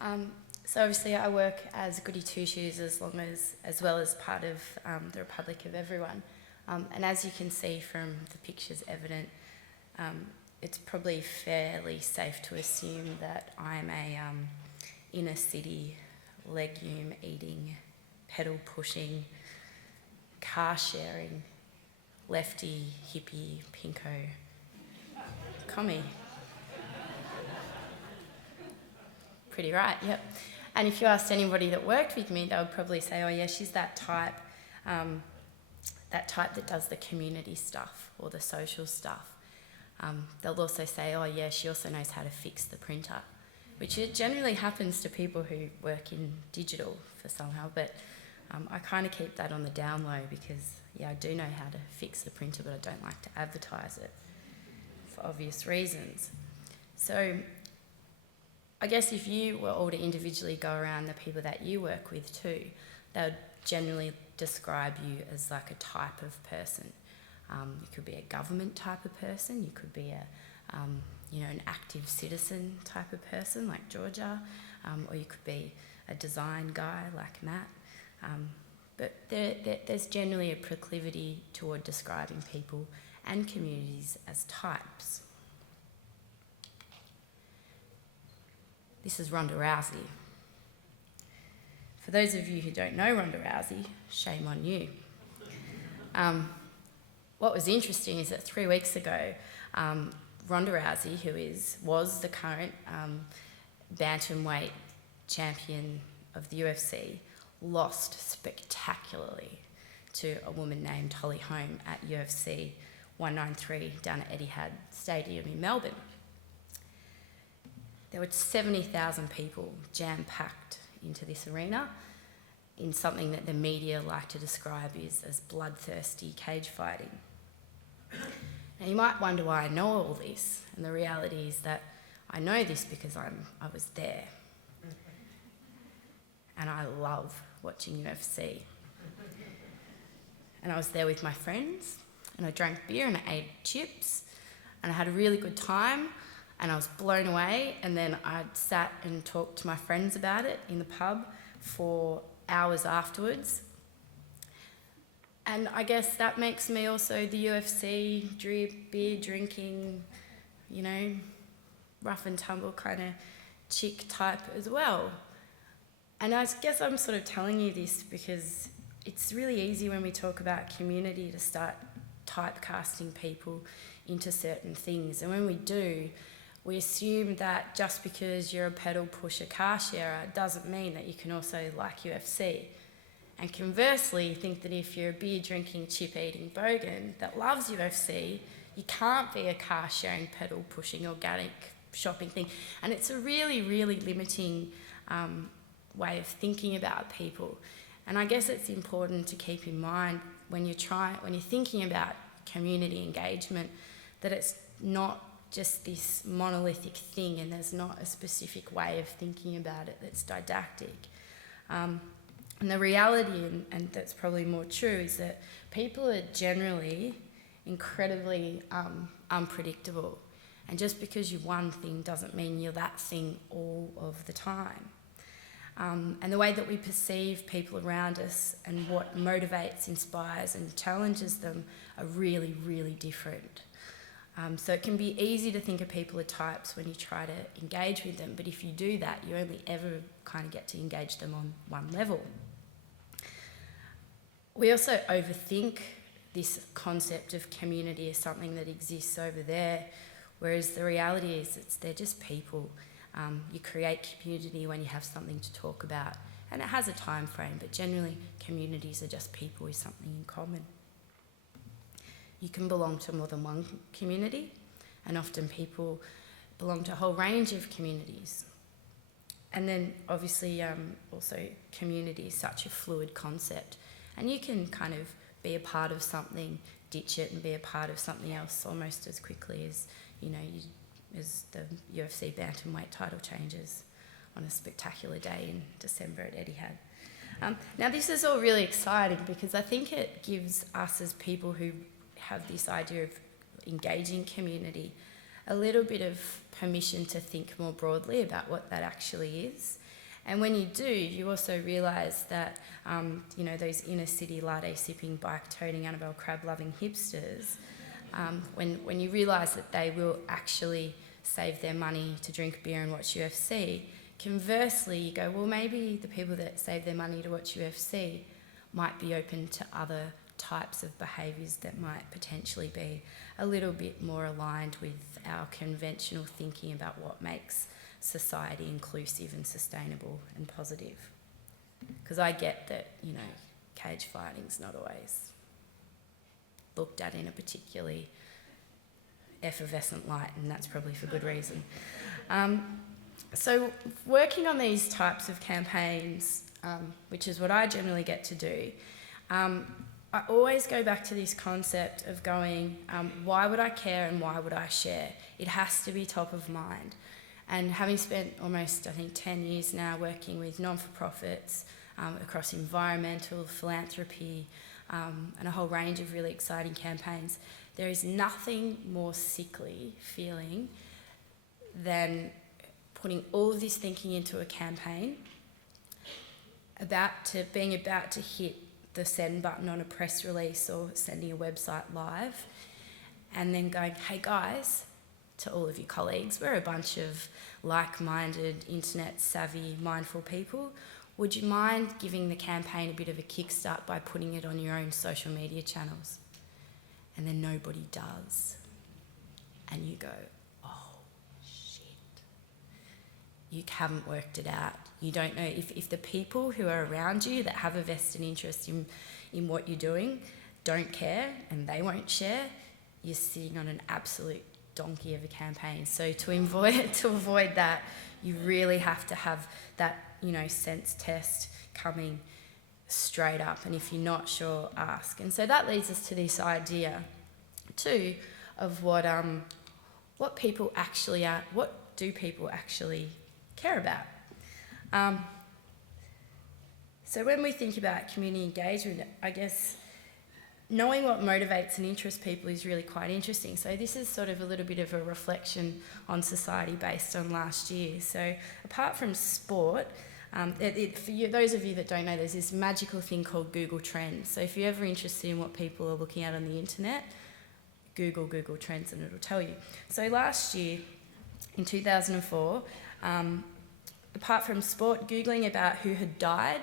So obviously I work as Goody Two Shoes as well as part of the Republic of Everyone. And as you can see from the pictures evident, it's probably fairly safe to assume that I'm a inner city, legume eating, pedal pushing, car sharing, lefty, hippie, pinko commie. Pretty right, yep. And if you asked anybody that worked with me, they would probably say, oh yeah, she's that type that does the community stuff or the social stuff. They'll also say, oh yeah, she also knows how to fix the printer, which it generally happens to people who work in digital for somehow, but I kind of keep that on the down low because, yeah, I do know how to fix the printer, but I don't like to advertise it for obvious reasons. So I guess if you were all to individually go around the people that you work with too, they would generally describe you as like a type of person. You could be a government type of person, you could be an active citizen type of person like Georgia, or you could be a design guy like Matt. But there's generally a proclivity toward describing people and communities as types. This is Ronda Rousey. For those of you who don't know Ronda Rousey, shame on you. What was interesting is that 3 weeks ago, Ronda Rousey, who was the current bantamweight champion of the UFC, lost spectacularly to a woman named Holly Holm at UFC 193 down at Etihad Stadium in Melbourne. There were 70,000 people jam-packed into this arena in something that the media like to describe as bloodthirsty cage fighting. Now you might wonder why I know all this, and the reality is that I know this because I was there. And I love watching UFC. And I was there with my friends, and I drank beer and I ate chips, and I had a really good time, and I was blown away, and then I sat and talked to my friends about it in the pub for hours afterwards. And I guess that makes me also the UFC, beer drinking, rough and tumble kind of chick type as well. And I guess I'm sort of telling you this because it's really easy when we talk about community to start typecasting people into certain things. And when we do, we assume that just because you're a pedal pusher car sharer doesn't mean that you can also like UFC. And conversely, think that if you're a beer drinking, chip eating bogan that loves UFC, you can't be a car sharing, pedal pushing, organic shopping thing. And it's a really, really limiting way of thinking about people. And I guess it's important to keep in mind when you're thinking about community engagement, that it's not just this monolithic thing and there's not a specific way of thinking about it that's didactic. And the reality, and that's probably more true, is that people are generally incredibly unpredictable. And just because you're one thing doesn't mean you're that thing all of the time. And the way that we perceive people around us and what motivates, inspires and challenges them are really, really different. So it can be easy to think of people as types when you try to engage with them, but if you do that, you only ever kind of get to engage them on one level. We also overthink this concept of community as something that exists over there, whereas the reality is they're just people. You create community when you have something to talk about, and it has a time frame, but generally communities are just people with something in common. You can belong to more than one community, and often people belong to a whole range of communities. And then obviously also community is such a fluid concept, and you can kind of be a part of something, ditch it and be a part of something else almost as quickly as, as the UFC bantamweight title changes on a spectacular day in December at Etihad. Now this is all really exciting because I think it gives us as people who have this idea of engaging community a little bit of permission to think more broadly about what that actually is And when you do, you also realise that, those inner city latte sipping, bike toting, Annabelle crab loving hipsters, when you realise that they will actually save their money to drink beer and watch UFC, conversely, you go, well, maybe the people that save their money to watch UFC might be open to other types of behaviours that might potentially be a little bit more aligned with our conventional thinking about what makes society inclusive and sustainable and positive. Because I get that, cage fighting's not always looked at in a particularly effervescent light, and that's probably for good reason. So working on these types of campaigns, which is what I generally get to do, I always go back to this concept of going, why would I care and why would I share? It has to be top of mind. And having spent almost, 10 years now working with non-for-profits across environmental, philanthropy, and a whole range of really exciting campaigns, there is nothing more sickly feeling than putting all of this thinking into a campaign, being about to hit the send button on a press release or sending a website live, and then going, hey guys, to all of your colleagues, we're a bunch of like-minded, internet-savvy, mindful people. Would you mind giving the campaign a bit of a kickstart by putting it on your own social media channels? And then nobody does. And you go, oh, shit. You haven't worked it out. You don't know if the people who are around you that have a vested interest in what you're doing don't care and they won't share, you're sitting on an absolute donkey of a campaign. So to avoid that, you really have to have that, sense test coming straight up. And if you're not sure, ask. And so that leads us to this idea too of what people actually are, what do people actually care about? So when we think about community engagement, I guess knowing what motivates and interests people is really quite interesting. So this is sort of a little bit of a reflection on society based on last year. So apart from sport, for those of you that don't know, there's this magical thing called Google Trends. So if you're ever interested in what people are looking at on the internet, Google Trends and it'll tell you. So last year, in 2004, apart from sport, Googling about who had died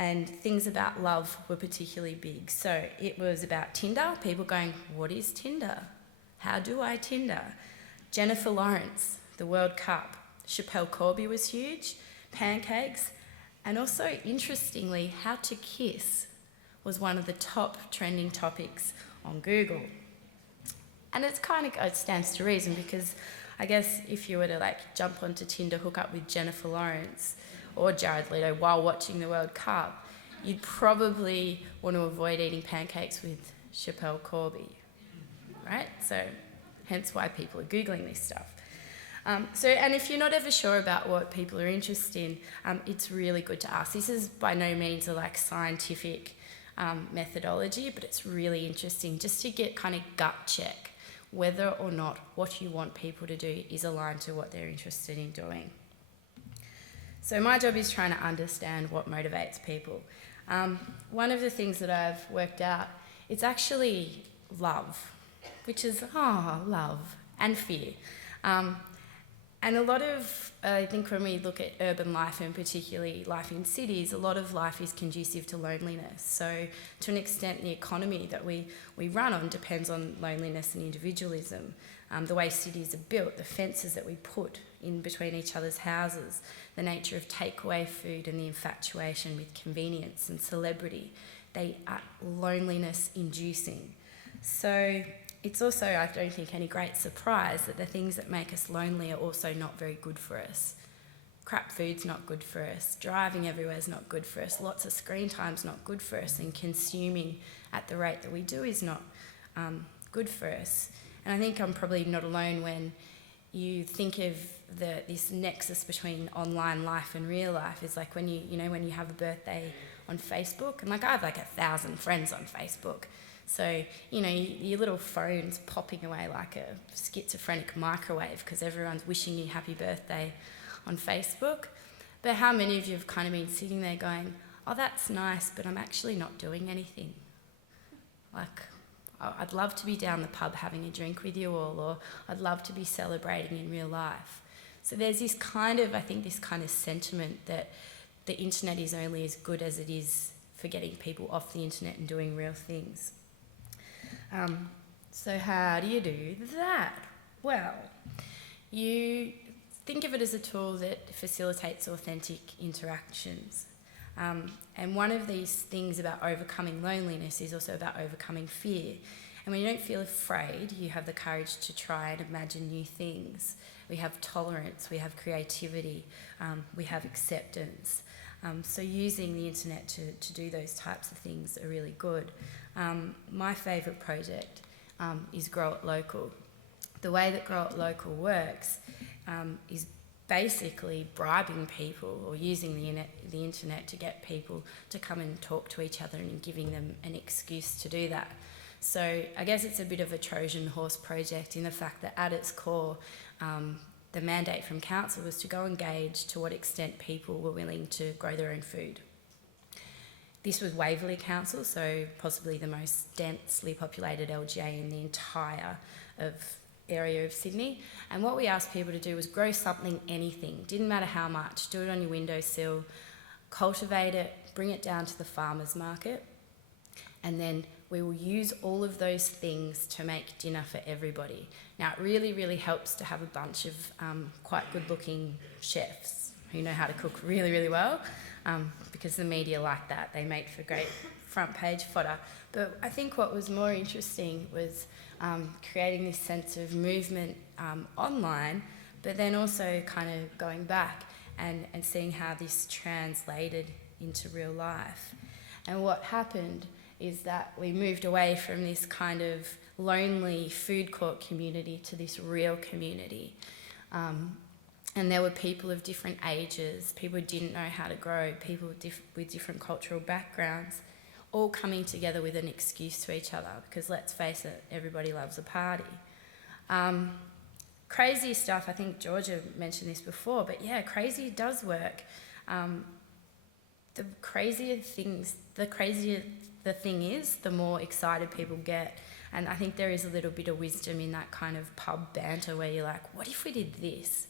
and things about love were particularly big. So it was about Tinder, people going, what is Tinder? How do I Tinder? Jennifer Lawrence, the World Cup. Chappelle Corby was huge, pancakes, and also, interestingly, how to kiss was one of the top trending topics on Google. And it stands to reason, because I guess if you were to jump onto Tinder, hook up with Jennifer Lawrence or Jared Leto while watching the World Cup, you'd probably want to avoid eating pancakes with Chappelle Corby, right? So hence why people are Googling this stuff. And if you're not ever sure about what people are interested in, it's really good to ask. This is by no means a scientific methodology, but it's really interesting just to get kind of gut check whether or not what you want people to do is aligned to what they're interested in doing. So my job is trying to understand what motivates people. One of the things that I've worked out, it's actually love, which is, love, and fear. And a lot of, I think when we look at urban life and particularly life in cities, a lot of life is conducive to loneliness. So to an extent, the economy that we run on depends on loneliness and individualism. The way cities are built, the fences that we put in between each other's houses, the nature of takeaway food and the infatuation with convenience and celebrity, they are loneliness inducing. So it's also, I don't think, any great surprise that the things that make us lonely are also not very good for us. Crap food's not good for us, driving everywhere is not good for us, lots of screen time's not good for us, and consuming at the rate that we do is not good for us. And I think I'm probably not alone when you think of this nexus between online life and real life is when you have a birthday on Facebook, and I have 1,000 friends on Facebook. So, your little phone's popping away like a schizophrenic microwave because everyone's wishing you happy birthday on Facebook. But how many of you have kind of been sitting there going, oh, that's nice, but I'm actually not doing anything? Like, I'd love to be down the pub having a drink with you all, or I'd love to be celebrating in real life. So there's this kind of, I think, this kind of sentiment that the internet is only as good as it is for getting people off the internet and doing real things. So how do you do that? Well, you think of it as a tool that facilitates authentic interactions. And one of these things about overcoming loneliness is also about overcoming fear. And when you don't feel afraid, you have the courage to try and imagine new things. We have tolerance, we have creativity, we have acceptance. So using the internet to do those types of things are really good. My favourite project is Grow It Local. The way that Grow It Local works is basically bribing people or using the internet to get people to come and talk to each other and giving them an excuse to do that. So I guess it's a bit of a Trojan horse project in the fact that at its core, the mandate from council was to go and gauge to what extent people were willing to grow their own food. This was Waverley Council, so possibly the most densely populated LGA in the entire area of Sydney. And what we asked people to do was grow something, anything, didn't matter how much, do it on your windowsill, cultivate it, bring it down to the farmer's market, and then we will use all of those things to make dinner for everybody. Now, it really, really helps to have a bunch of quite good-looking chefs who know how to cook really, really well, because the media like that. They make for great front-page fodder. But I think what was more interesting was creating this sense of movement online, but then also kind of going back and seeing how this translated into real life. And what happened is that we moved away from this kind of lonely food court community to this real community. And there were people of different ages, people who didn't know how to grow, people with different cultural backgrounds, all coming together with an excuse to each other, because let's face it, everybody loves a party. Crazy stuff, I think Georgia mentioned this before, but yeah, crazy does work. The crazier the thing is, the more excited people get. And I think there is a little bit of wisdom in that kind of pub banter where you're like, what if we did this?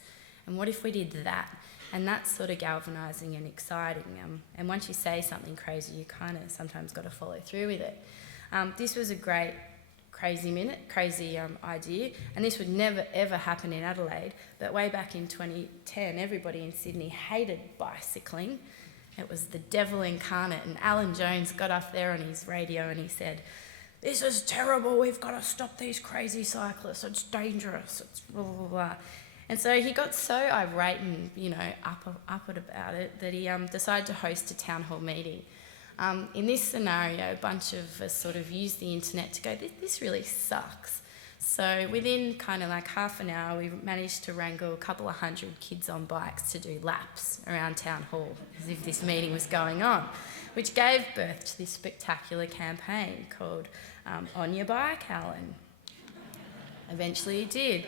And what if we did that? And that's sort of galvanising and exciting. And once you say something crazy, you kind of sometimes got to follow through with it. This was a great crazy idea, and this would never ever happen in Adelaide, but way back in 2010, everybody in Sydney hated bicycling. It was the devil incarnate, and Alan Jones got up there on his radio and he said, "This is terrible, we've got to stop these crazy cyclists, it's dangerous, it's blah, blah, blah." And so he got so irate and, up about it that he decided to host a town hall meeting. In this scenario, a bunch of us sort of used the internet to go, this really sucks. So within kind of like half an hour, we managed to wrangle a couple of hundred kids on bikes to do laps around town hall as if this meeting was going on, which gave birth to this spectacular campaign called On Your Bike, Alan. Eventually it did.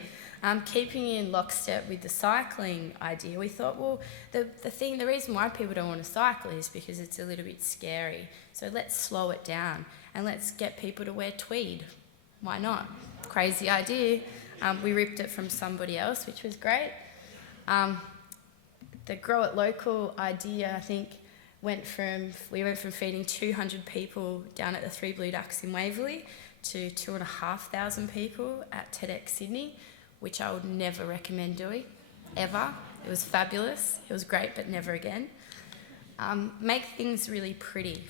Keeping in lockstep with the cycling idea, we thought, well, the reason why people don't want to cycle is because it's a little bit scary. So let's slow it down and let's get people to wear tweed. Why not? Crazy idea. We ripped it from somebody else, which was great. The Grow It Local idea, I think, we went from feeding 200 people down at the Three Blue Ducks in Waverley to 2,500 people at TEDx Sydney, which I would never recommend doing, ever. It was fabulous. It was great, but never again. Make things really pretty.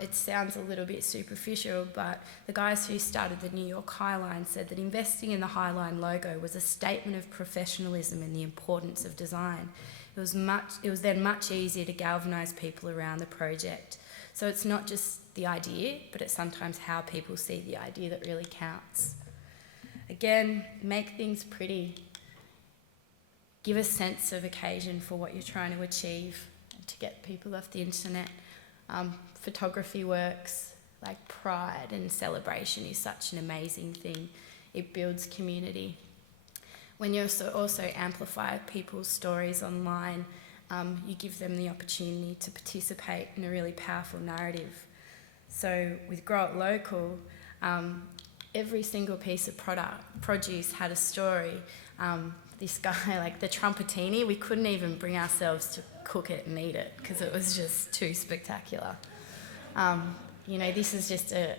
It sounds a little bit superficial, but the guys who started the New York High Line said that investing in the High Line logo was a statement of professionalism and the importance of design. It was then much easier to galvanise people around the project. So it's not just the idea, but it's sometimes how people see the idea that really counts. Again, make things pretty. Give a sense of occasion for what you're trying to achieve to get people off the internet. Photography works, like pride and celebration is such an amazing thing. It builds community. When you also amplify people's stories online, you give them the opportunity to participate in a really powerful narrative. So with Grow It Local, every single piece of produce had a story. This guy, like the trumpetini, we couldn't even bring ourselves to cook it and eat it because it was just too spectacular. This is just a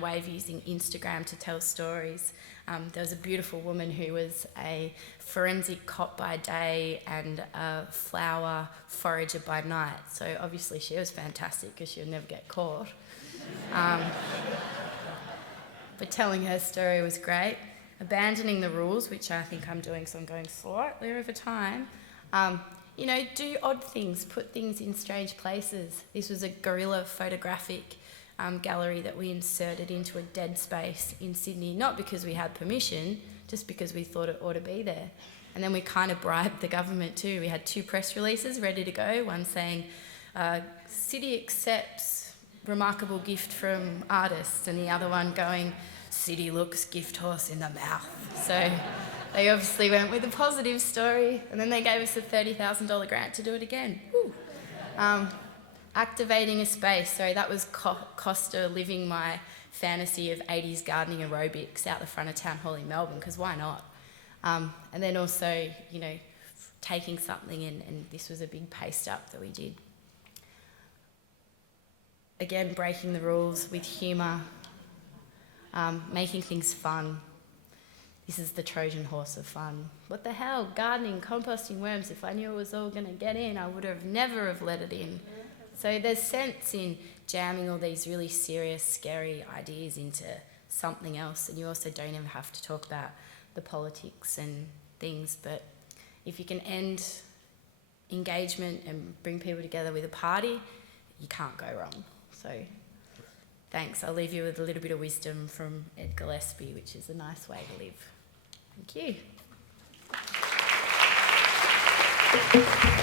way of using Instagram to tell stories. There was a beautiful woman who was a forensic cop by day and a flower forager by night. So obviously she was fantastic because she would never get caught. But telling her story was great. Abandoning the rules, which I think I'm doing, so I'm going slightly over time. Do odd things, put things in strange places. This was a guerrilla photographic gallery that we inserted into a dead space in Sydney, not because we had permission, just because we thought it ought to be there. And then we kind of bribed the government too. We had 2 press releases ready to go, one saying, City accepts remarkable gift from artists, and the other one going, City looks gift horse in the mouth. So they obviously went with a positive story, and then they gave us a $30,000 grant to do it again. Woo. Activating a space. So that was Costa living my fantasy of 80s gardening aerobics out the front of Town Hall in Melbourne, because why not? And then also, taking something and this was a big paste up that we did. Again, breaking the rules with humour, making things fun. This is the Trojan horse of fun. What the hell? Gardening, composting worms. If I knew it was all going to get in, I would have never have let it in. So there's sense in jamming all these really serious, scary ideas into something else, and you also don't even have to talk about the politics and things, but if you can end engagement and bring people together with a party, you can't go wrong. So thanks. I'll leave you with a little bit of wisdom from Ed Gillespie, which is a nice way to live. Thank you.